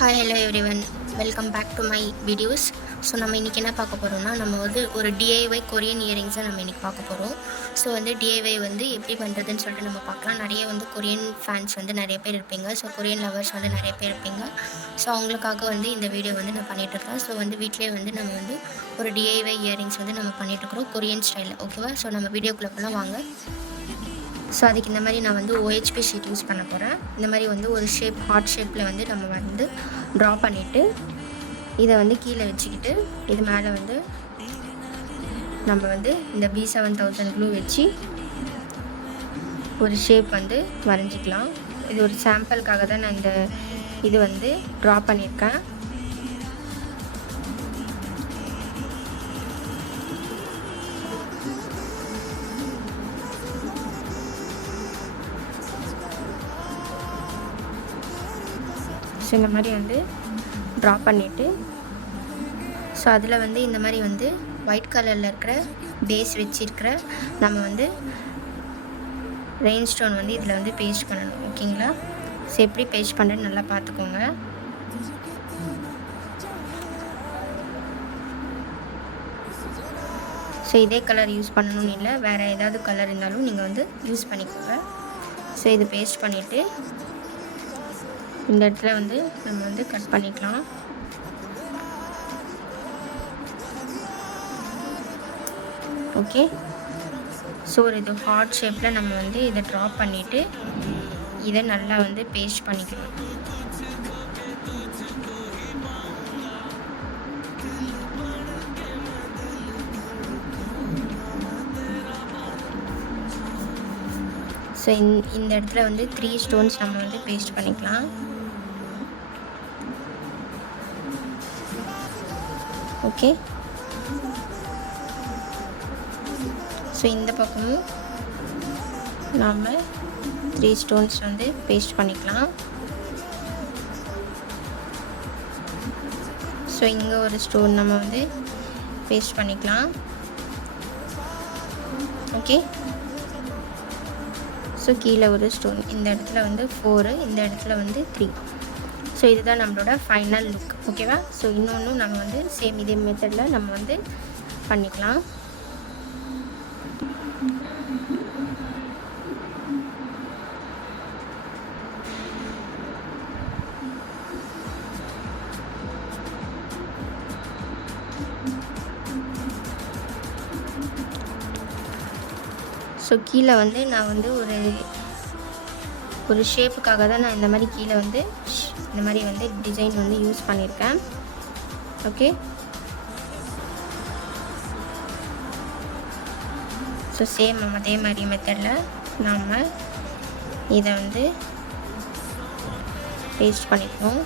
Hi hello everyone, welcome back to my videos. So நம்ம இன்றைக்கி என்ன பார்க்க போகிறோம்னா, நம்ம வந்து ஒரு டிஐஒய் கொரியன் இயரிங்ஸை நம்ம இன்றைக்கி பார்க்க போகிறோம். ஸோ வந்து டிஐஒய் வந்து எப்படி பண்ணுறதுன்னு சொல்லிட்டு நம்ம பார்க்கலாம். நிறைய வந்து கொரியன் ஃபேன்ஸ் வந்து நிறைய பேர் இருப்பீங்க. ஸோ கொரியன் லவர்ஸ் வந்து நிறைய பேர் இருப்பீங்க. ஸோ அவங்களுக்காக வந்து இந்த வீடியோ வந்து நான் பண்ணிகிட்ருக்கேன். ஸோ வந்து வீட்டிலே வந்து நம்ம வந்து ஒரு டிஐஒய் இயரிங்ஸ் வந்து நம்ம பண்ணிகிட்ருக்குறோம் கொரியன் ஸ்டைலில். ஓகேவா? ஸோ நம்ம வீடியோக்குள்ளே போகலாம் வாங்க. ஸோ அதுக்கு இந்த மாதிரி நான் வந்து OHP ஷீட் யூஸ் பண்ண போகிறேன். இந்த மாதிரி வந்து ஒரு ஹார்ட் ஷேப்பில் வந்து நம்ம வந்து ட்ரா பண்ணிவிட்டு இதை வந்து கீழே வச்சுக்கிட்டு இது மேலே வந்து நம்ம வந்து இந்த B7000 க்ளூ வச்சு ஒரு ஷேப் வந்து வரைஞ்சிக்கலாம். இது ஒரு சாம்பிளுக்காக தான் நான் இந்த இது வந்து ட்ரா பண்ணியிருக்கேன். ஸோ இந்த மாதிரி வந்து ட்ரா பண்ணிவிட்டு ஸோ அதில் வந்து இந்த மாதிரி வந்து ஒயிட் கலரில் இருக்கிற பேஸ் வச்சுருக்கிற நம்ம வந்து ரெயின் ஸ்டோன் வந்து இதில் வந்து பேஸ்ட் பண்ணணும். ஓகேங்களா? ஸோ எப்படி பேஸ்ட் பண்ணுறேன்னு நல்லா பார்த்துக்கோங்க. ஸோ இதே கலர் யூஸ் பண்ணணும்னு இல்லை, வேறு ஏதாவது கலர் இருந்தாலும் நீங்கள் வந்து யூஸ் பண்ணிக்கோங்க. ஸோ இது பேஸ்ட் பண்ணிவிட்டு இந்த இடத்துல வந்து நம்ம வந்து கட் பண்ணிக்கலாம். ஓகே. ஸோ இது ஹார்ட் ஷேப்பில் நம்ம வந்து இதை ட்ரா பண்ணிவிட்டு இதை நல்லா வந்து பேஸ்ட் பண்ணிக்கலாம். ஸோ இந்த இடத்துல வந்து 3 ஸ்டோன்ஸ் நம்ம வந்து பேஸ்ட் பண்ணிக்கலாம். ஓகே. ஸோ இந்த பக்கமும் நாம் 3 ஸ்டோன்ஸ் வந்து பேஸ்ட் பண்ணிக்கலாம். ஸோ இங்கே ஒரு ஸ்டோன் நம்ம வந்து பேஸ்ட் பண்ணிக்கலாம். ஓகே. ஸோ கீழே ஒரு ஸ்டோன், இந்த இடத்துல வந்து 4, இந்த இடத்துல வந்து 3. ஸோ இதுதான் நம்மளோட ஃபைனல் லுக். ஓகேவா? ஸோ இன்னொன்று நம்ம வந்து சேம் இதே மெத்தடில் நம்ம வந்து பண்ணிக்கலாம். ஸோ கீழே வந்து நான் வந்து ஒரு ஷேப்புக்காக தான் நான் இந்த மாதிரி கீழே வந்து இந்த மாதிரி வந்து டிசைன் வந்து யூஸ் பண்ணியிருக்கேன். ஓகே. ஸோ சேம் அதே மாதிரி மெத்தடில் நாம் இதை வந்து பேஸ்ட் பண்ணிப்போம்.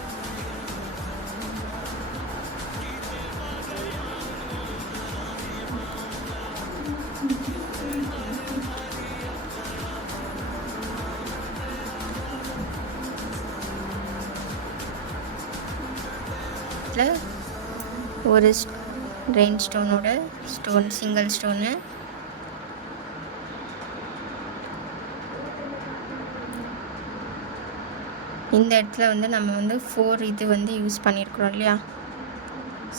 ஒரு ரெயின் ஸ்டோனோட சிங்கிள் ஸ்டோனு, இந்த இடத்துல வந்து நம்ம வந்து 4 இது வந்து யூஸ் பண்ணியிருக்கிறோம் இல்லையா?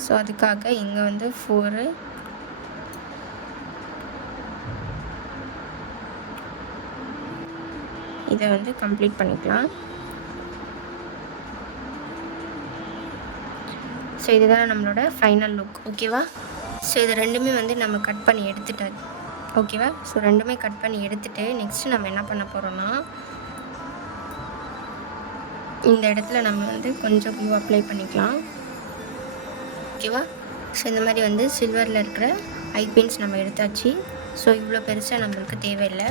ஸோ அதுக்காக இங்கே வந்து 4 இதை வந்து கம்ப்ளீட் பண்ணிக்கலாம். ஸோ இதுதான் நம்மளோட ஃபைனல் லுக். ஓகேவா? ஸோ இது ரெண்டுமே வந்து நம்ம கட் பண்ணி எடுத்துட்டோம். ஓகேவா? ஸோ ரெண்டுமே கட் பண்ணி எடுத்துகிட்டு நெக்ஸ்ட்டு நம்ம என்ன பண்ண போகிறோன்னா, இந்த இடத்துல நம்ம வந்து கொஞ்சம் க்ளூ அப்ளை பண்ணிக்கலாம். ஓகேவா? ஸோ இந்த மாதிரி வந்து சில்வரில் இருக்கிற ஐபின்ஸ் நம்ம எடுத்தாச்சு. ஸோ இவ்வளோ பெருசாக நம்மளுக்கு தேவையில்லை.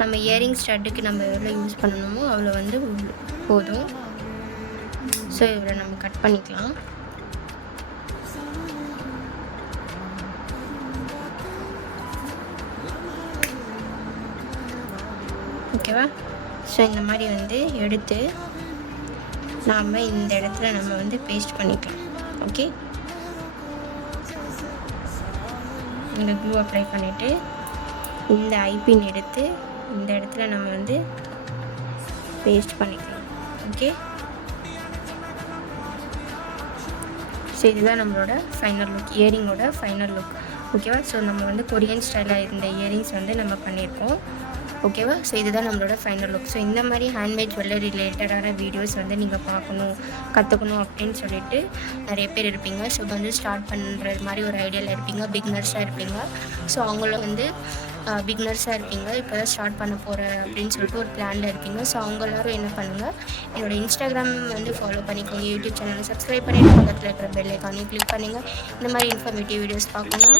நம்ம இயரிங் ஸ்டட்டுக்கு நம்ம எவ்வளோ யூஸ் பண்ணணுமோ அவ்வளோ வந்து போதும். ஸோ இவ்வளோ நம்ம கட் பண்ணிக்கலாம். ஓகேவா? ஸோ இந்த மாதிரி வந்து எடுத்து நாம் இந்த இடத்துல நம்ம வந்து பேஸ்ட் பண்ணிக்கலாம். ஓகே. இந்த க்ளூ அப்ளை பண்ணிவிட்டு இந்த ஐபின் எடுத்து இந்த இடத்துல நம்ம வந்து பேஸ்ட் பண்ணிக்கலாம். ஓகே. இதுதான் நம்மளோட ஃபைனல் லுக், இயரிங்கோட ஃபைனல் லுக். ஓகேவா? ஸோ நம்ம வந்து கொரியன் ஸ்டைலில் இந்த இயரிங்ஸ் வந்து நம்ம பண்ணியிருக்கோம். ஓகேவா? ஸோ இதுதான் நம்மளோட ஃபைனல் லுக். ஸோ இந்த மாதிரி ஹேண்ட்மேட் ஜுவல்லரி ரிலேட்டடான வீடியோஸ் வந்து நீங்கள் பார்க்கணும், கற்றுக்கணும் அப்படின்னு சொல்லிட்டு நிறைய பேர் இருப்பீங்க. ஸோ வந்து ஸ்டார்ட் பண்ணுறது மாதிரி ஒரு ஐடியாவில் இருப்பீங்க, பிகினர்ஸாக இருப்பீங்க. ஸோ அவங்கள வந்து பிகினர்ஸாக இருப்பீங்க, இப்போ தான் ஸ்டார்ட் பண்ண போகிறேன் அப்படின்னு சொல்லிட்டு ஒரு பிளானில் இருப்பீங்க. ஸோ அவங்க எல்லோரும் என்ன பண்ணுங்கள், என்னோடய இன்ஸ்டாகிராம் வந்து ஃபாலோ பண்ணிக்கோங்க, யூடியூப் சேனலை சப்ஸ்கிரைப் பண்ணிவிட்டு பக்கத்தில் இருக்கிற பெல் ஐக்கானையும் கிளிக் பண்ணுங்கள். இந்த மாதிரி இன்ஃபர்மேட்டிவ் வீடியோஸ் பார்க்கணுன்னா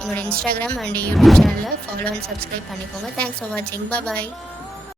என்னோடய இன்ஸ்டாகிராம் அண்ட் யூடியூப் சேனலை ஃபாலோ அண்ட் சப்ஸ்கிரைப் பண்ணிக்கோங்க. தேங்க்ஸ் ஃபார் வாட்சிங். பாய்.